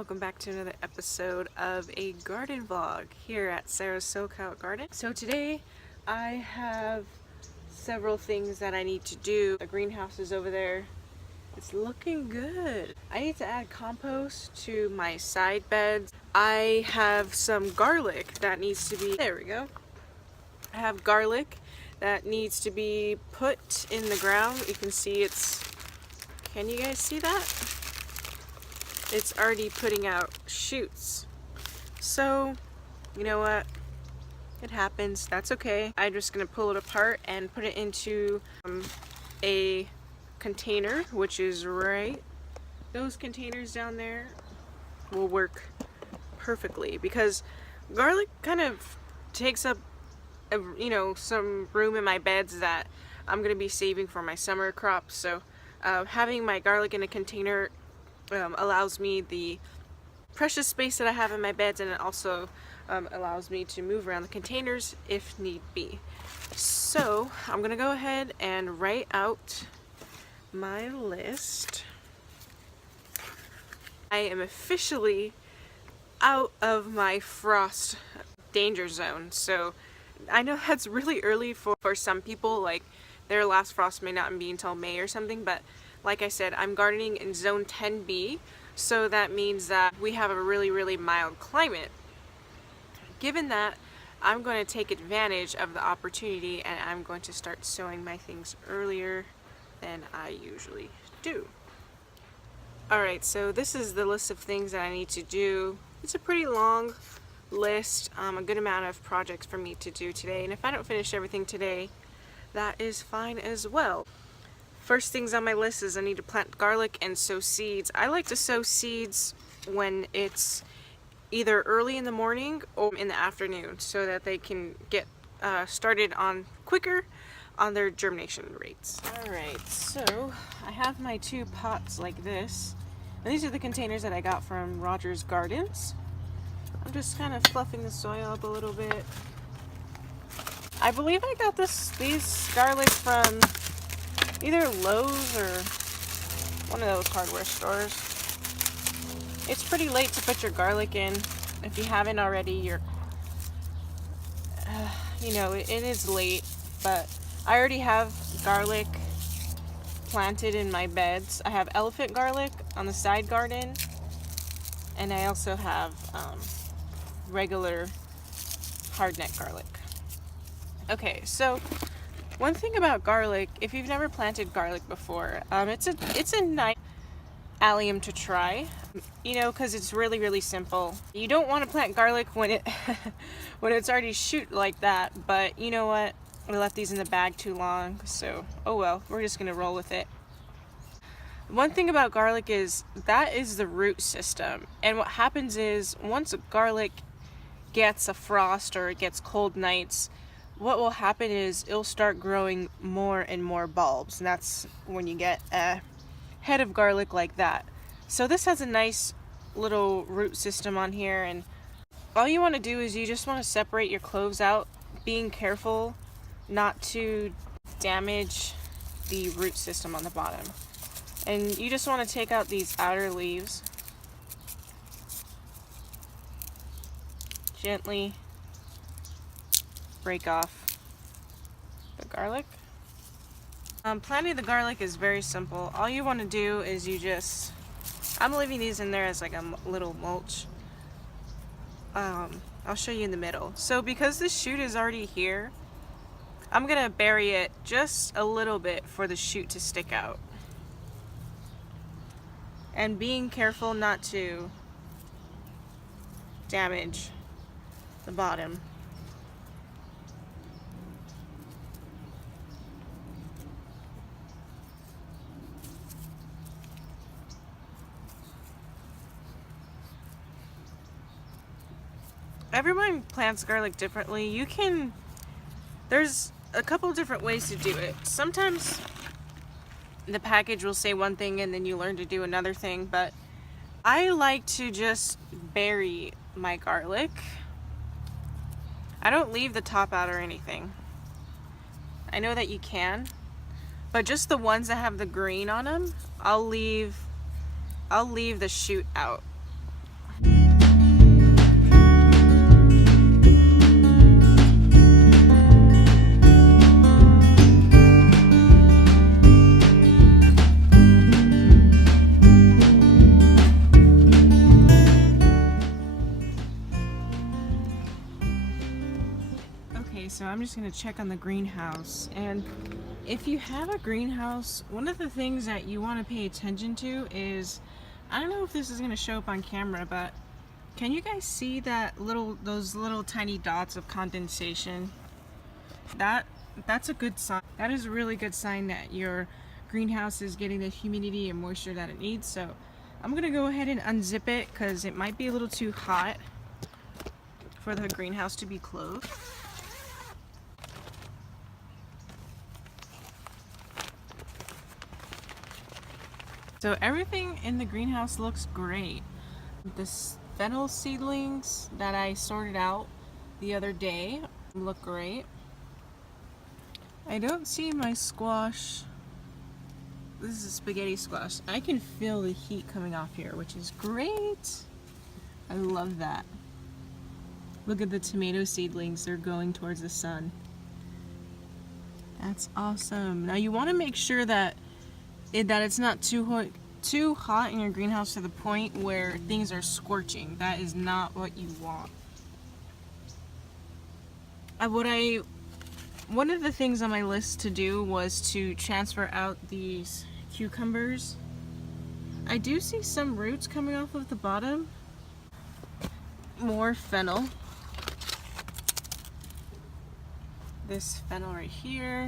welcome back to another episode of a garden vlog here at Sarah's SoCal Garden. So today I have several things that I need to do. The greenhouse is over there. It's looking good. I need to add compost to my side beds. I have some garlic that needs to be, there we go. I have garlic that needs to be put in the ground. You can see can you guys see that? It's already putting out shoots. So, you know what? It happens. That's okay. I'm just gonna pull it apart and put it into a container, which is right. Those containers down there will work perfectly because garlic kind of takes up, some room in my beds that I'm gonna be saving for my summer crops. So, having my garlic in a container allows me the precious space that I have in my beds, and it also allows me to move around the containers if need be. So I'm gonna go ahead and write out my list. I am officially out of my frost danger zone, so I know that's really early for some people. Like, their last frost may not be until May or something, but like I said, I'm gardening in zone 10B, so that means that we have a really mild climate. Given that, I'm going to take advantage of the opportunity and I'm going to start sowing my things earlier than I usually do. Alright, so this is the list of things that I need to do. It's a pretty long list, a good amount of projects for me to do today, and if I don't finish everything today, that is fine as well. First things on my list is I need to plant garlic and sow seeds. I like to sow seeds when it's either early in the morning or in the afternoon so that they can get started on quicker on their germination rates. Alright, so I have my two pots like this. And these are the containers that I got from Roger's Gardens. I'm just kind of fluffing the soil up a little bit. I believe I got these garlic from either Lowe's or one of those hardware stores. It's pretty late to put your garlic in. If you haven't already, it is late, but I already have garlic planted in my beds. I have elephant garlic on the side garden, and I also have regular hardneck garlic. Okay, so one thing about garlic, if you've never planted garlic before, it's a nice allium to try, because it's really simple. You don't want to plant garlic when it's already shoot like that, but you know what? I left these in the bag too long, so oh well, we're just gonna roll with it. One thing about garlic is that is the root system, and what happens is once garlic gets a frost or it gets cold nights, what will happen is it'll start growing more and more bulbs, and that's when you get a head of garlic like that. So this has a nice little root system on here, and all you want to do is you just want to separate your cloves out, being careful not to damage the root system on the bottom. And you just want to take out these outer leaves. Gently break off the garlic. Planting the garlic is very simple. All you want to do is I'm leaving these in there as like a little mulch. I'll show you in the middle. So because this shoot is already here, I'm gonna bury it just a little bit for the shoot to stick out. And being careful not to damage the bottom. Everyone plants garlic differently. There's a couple different ways to do it. Sometimes the package will say one thing and then you learn to do another thing, but I like to just bury my garlic. I don't leave the top out or anything. I know that you can, but just the ones that have the green on them, I'll leave the shoot out. so I'm just gonna check on the greenhouse. And if you have a greenhouse, one of the things that you want to pay attention to is, I don't know if this is gonna show up on camera, but can you guys see that those little tiny dots of condensation? That's a good sign. That is a really good sign that your greenhouse is getting the humidity and moisture that it needs. So I'm gonna go ahead and unzip it because it might be a little too hot for the greenhouse to be closed. So everything in the greenhouse looks great. The fennel seedlings that I sorted out the other day look great. I don't see my squash. This is a spaghetti squash. I can feel the heat coming off here, which is great. I love that. Look at the tomato seedlings, they're going towards the sun. That's awesome. Now you want to make sure that it's not too hot in your greenhouse to the point where things are scorching. That is not what you want. One of the things on my list to do was to transfer out these cucumbers. I do see some roots coming off of the bottom. More fennel. This fennel right here.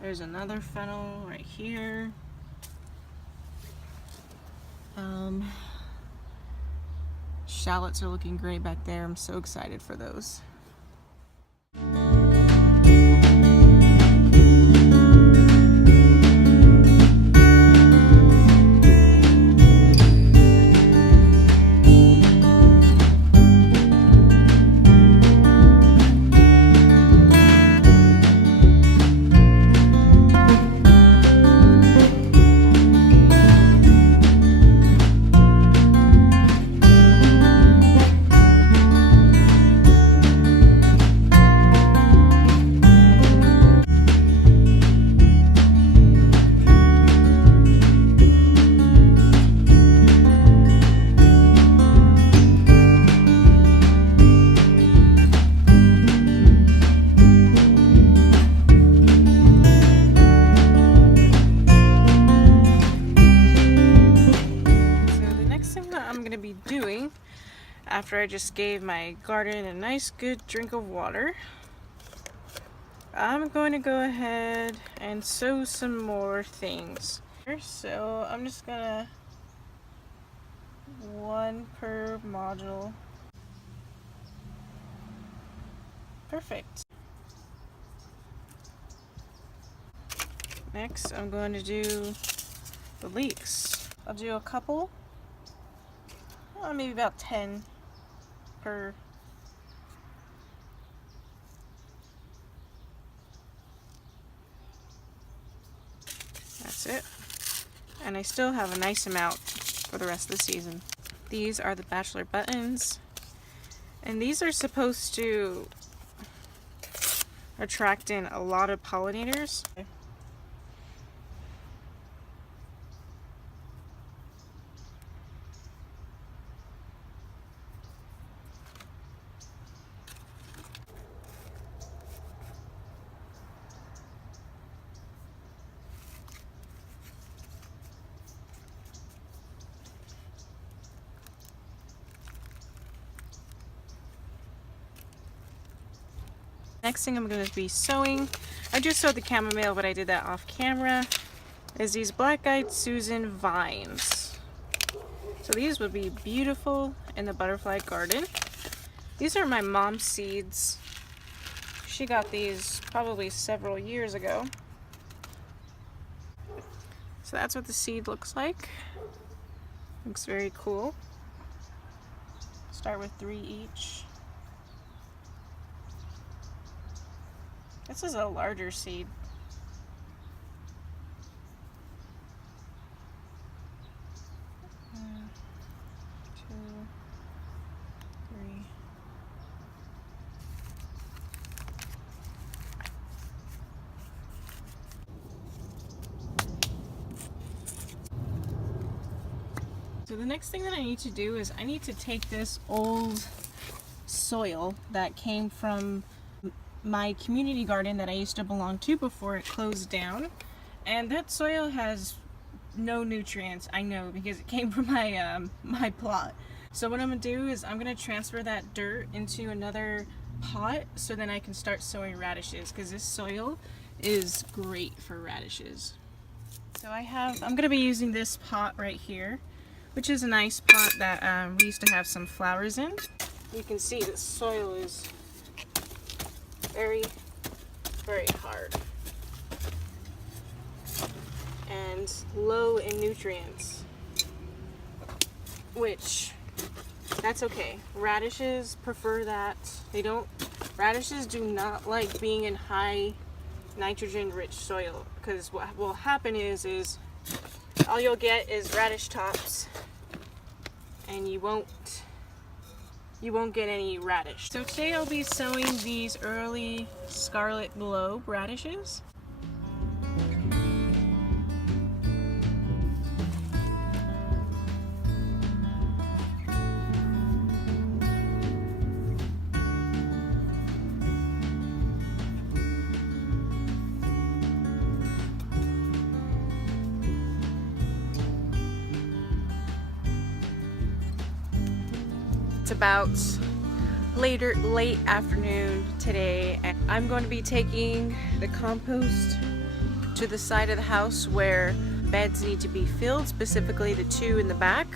There's another fennel right here. Shallots are looking great back there. I'm so excited for those. After I just gave my garden a nice good drink of water, I'm going to go ahead and sow some more things. So I'm just gonna, one per module. Perfect. Next I'm going to do the leeks. I'll do a couple, maybe about 10 per. That's it. And I still have a nice amount for the rest of the season. These are the bachelor buttons, and these are supposed to attract in a lot of pollinators. Next thing I'm going to be sowing, I just sowed the chamomile, but I did that off camera, is these black-eyed Susan vines. So these would be beautiful in the butterfly garden. These are my mom's seeds. She got these probably several years ago. So that's what the seed looks like. Looks very cool. Start with 3 each. This is a larger seed. One, 2, 3. So the next thing that I need to do is I need to take this old soil that came from my community garden that I used to belong to before it closed down. And that soil has no nutrients, I know, because it came from my plot. So what I'm gonna do is I'm gonna transfer that dirt into another pot so then I can start sowing radishes, because this soil is great for radishes. So I'm gonna be using this pot right here, which is a nice pot that we used to have some flowers in. You can see the soil is very, very hard and low in nutrients, which that's okay. Radishes prefer that. Radishes do not like being in high nitrogen rich soil, because what will happen is all you'll get is radish tops and you won't get any radish. So today I'll be sowing these early scarlet globe radishes. It's about late afternoon today, and I'm going to be taking the compost to the side of the house where beds need to be filled, specifically the two in the back.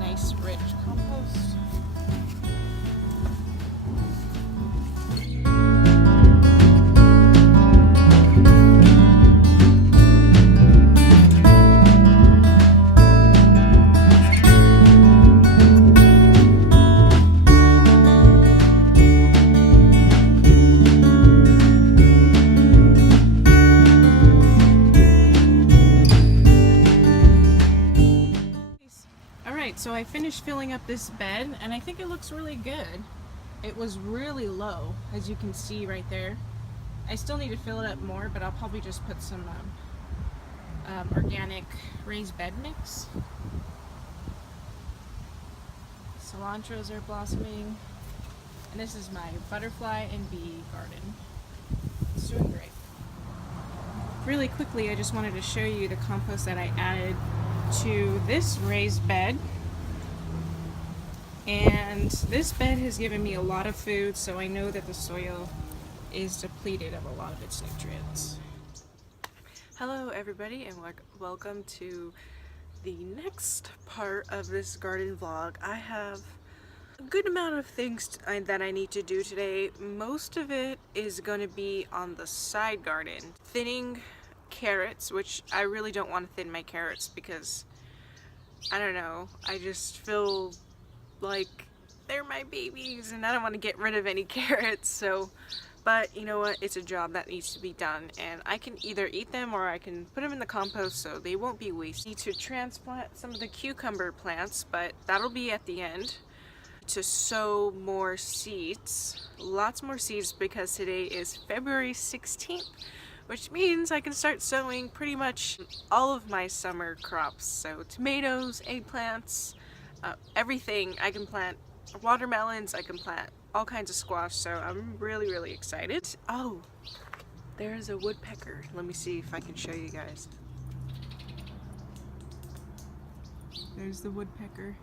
Nice rich compost. So I finished filling up this bed and I think it looks really good. It was really low, as you can see right there. I still need to fill it up more, but I'll probably just put some organic raised bed mix. Cilantros are blossoming, and this is my butterfly and bee garden. It's doing great. Really quickly, I just wanted to show you the compost that I added to this raised bed. And this bed has given me a lot of food, so I know that the soil is depleted of a lot of its nutrients. Hello everybody, and welcome to the next part of this garden vlog. I have a good amount of things that I need to do today. Most of it is going to be on the side garden. Thinning carrots, which I really don't want to thin my carrots because, I don't know, I just feel like they're my babies and I don't want to get rid of any carrots. So, but you know what, it's a job that needs to be done, and I can either eat them or I can put them in the compost so they won't be wasted. I need to transplant some of the cucumber plants, but that'll be at the end. To sow more seeds, lots more seeds, because today is February 16th, which means I can start sowing pretty much all of my summer crops. So tomatoes, eggplants, everything I can plant. Watermelons, I can plant all kinds of squash, so I'm really excited. Oh, there's a woodpecker. Let me see if I can show you guys. There's the woodpecker.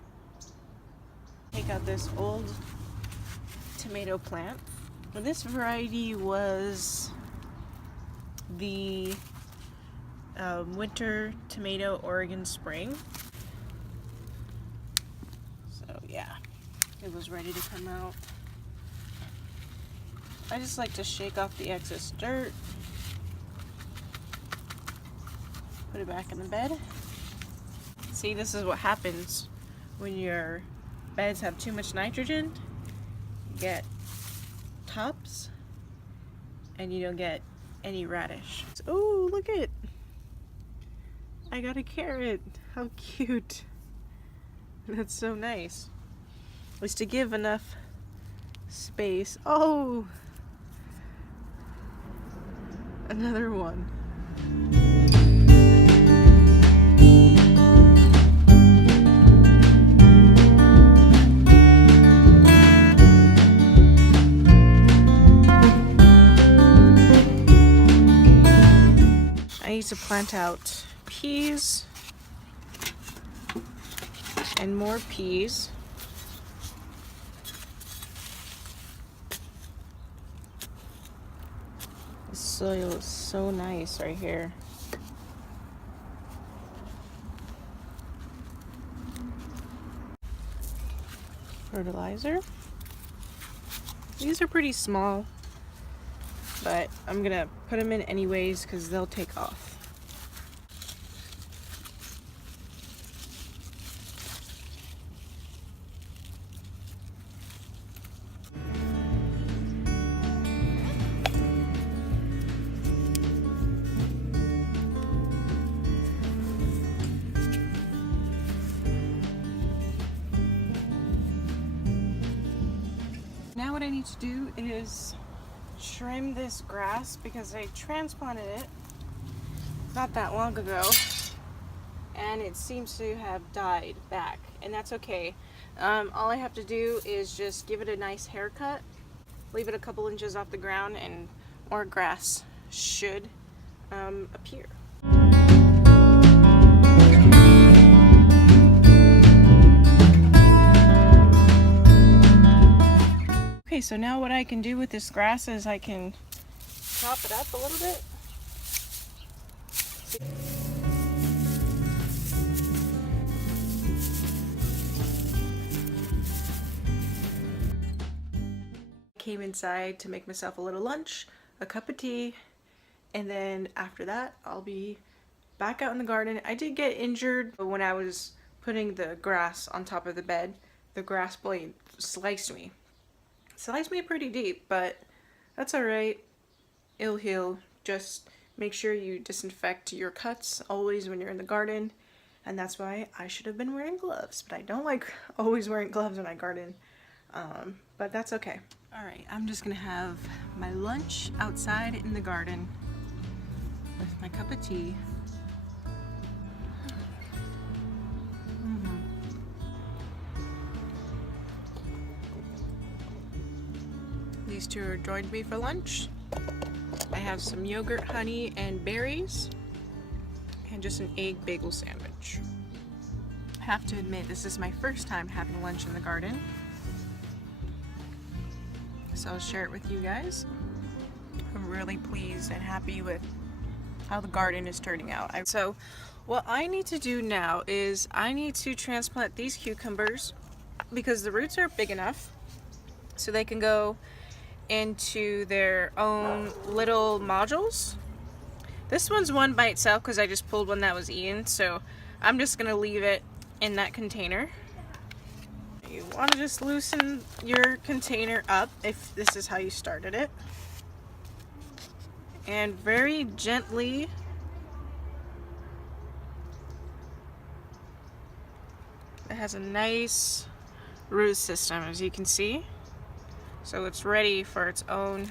Take out this old tomato plant. Well, this variety was the winter tomato Oregon Spring. So yeah, it was ready to come out. I just like to shake off the excess dirt, put it back in the bed. See, this is what happens when your beds have too much nitrogen. You get tops and you don't get any radish. Oh, look it! I got a carrot. How cute. That's so nice. Was to give enough space. Oh! Another one. to plant out peas and more peas. The soil is so nice right here. Fertilizer. These are pretty small, but I'm gonna put them in anyways because they'll take off. Now what I need to do is trim this grass because I transplanted it not that long ago and it seems to have died back, and that's okay. All I have to do is just give it a nice haircut, leave it a couple inches off the ground, and more grass should appear. Okay, so now what I can do with this grass is I can chop it up a little bit. Came inside to make myself a little lunch, a cup of tea, and then after that I'll be back out in the garden. I did get injured when I was putting the grass on top of the bed. The grass blade sliced me pretty deep, but that's alright. It'll heal. Just make sure you disinfect your cuts always when you're in the garden, and that's why I should have been wearing gloves, but I don't like always wearing gloves when I garden, but that's okay. Alright, I'm just gonna have my lunch outside in the garden with my cup of tea. These two are joined me for lunch. I have some yogurt, honey, and berries, and just an egg bagel sandwich. I have to admit, this is my first time having lunch in the garden, so I'll share it with you guys. I'm really pleased and happy with how the garden is turning out. So what I need to do now is I need to transplant these cucumbers because the roots are big enough so they can go into their own little modules. This one's one by itself because I just pulled one that was eaten, so I'm just gonna leave it in that container. You want to just loosen your container up if this is how you started it, and very gently it has a nice root system, as you can see. So it's ready for its own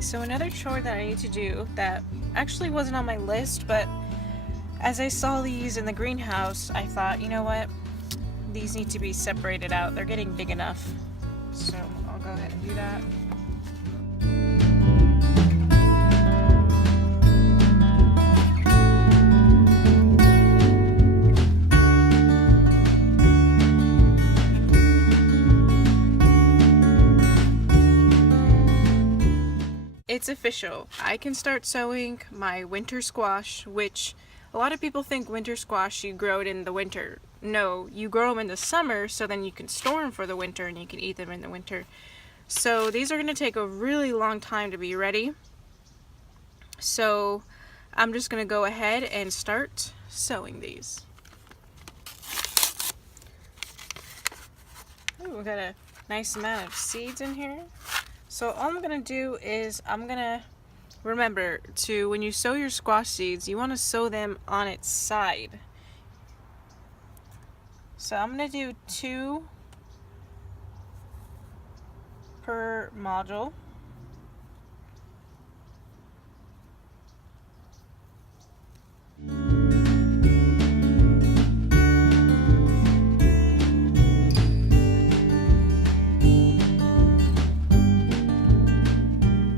So another chore that I need to do that actually wasn't on my list, but as I saw these in the greenhouse, I thought, you know what? These need to be separated out. They're getting big enough. So I'll go ahead and do that. It's official. I can start sowing my winter squash, which a lot of people think winter squash, you grow it in the winter. No, you grow them in the summer so then you can store them for the winter and you can eat them in the winter. So these are going to take a really long time to be ready. So I'm just going to go ahead and start sowing these. Ooh, we got a nice amount of seeds in here. So all I'm going to do is I'm going to remember to, when you sow your squash seeds, you want to sow them on its side. So I'm going to do 2 per module.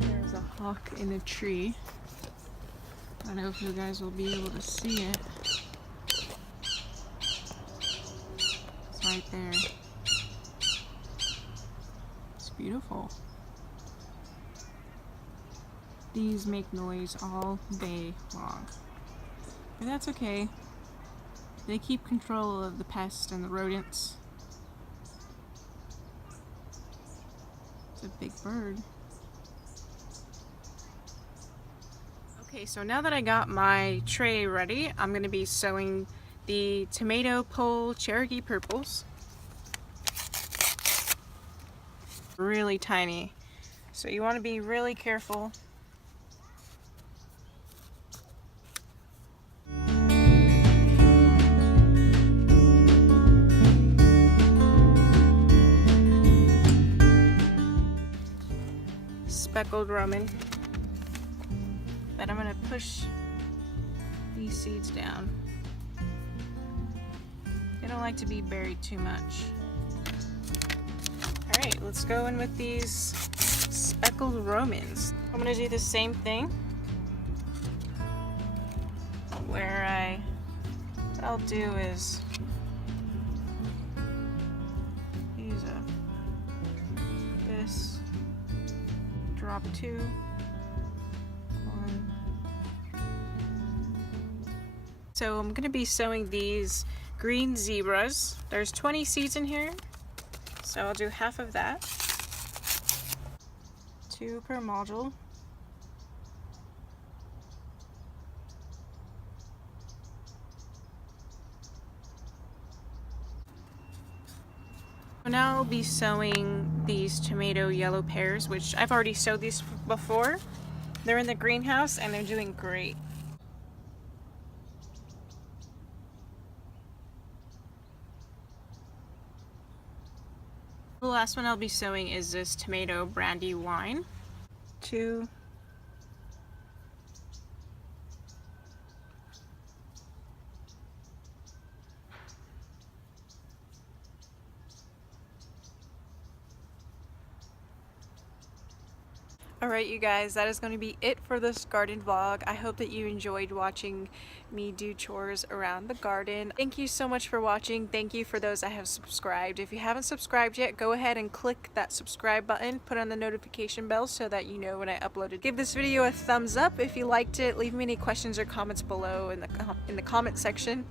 There's a hawk in a tree. I don't know if you guys will be able to see it. It's right there. It's beautiful. These make noise all day long. But that's okay. They keep control of the pests and the rodents. It's a big bird. Okay, so now that I got my tray ready, I'm going to be sowing the tomato pole Cherokee purples. Really tiny, so you want to be really careful. Speckled Roman. But I'm gonna push these seeds down. They don't like to be buried too much. Alright, let's go in with these speckled Romans. I'm gonna do the same thing where what I'll do is use this, drop 2, 1. So I'm gonna be sowing these green zebras. There's 20 seeds in here, so I'll do half of that. 2 per module. Now I'll be sowing these tomato yellow pears, which I've already sowed these before. They're in the greenhouse and they're doing great. The last one I'll be sowing is this tomato brandy wine. 2. Alright you guys, that is going to be it for this garden vlog. I hope that you enjoyed watching me do chores around the garden. Thank you so much for watching. Thank you for those that have subscribed. If you haven't subscribed yet, go ahead and click that subscribe button, put on the notification bell so that you know when I upload it. Give this video a thumbs up if you liked it. Leave me any questions or comments below in the comment section.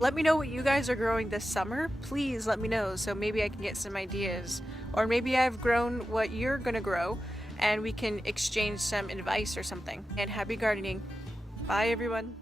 Let me know what you guys are growing this summer. Please let me know so maybe I can get some ideas. Or maybe I've grown what you're gonna grow and we can exchange some advice or something. And happy gardening. Bye everyone.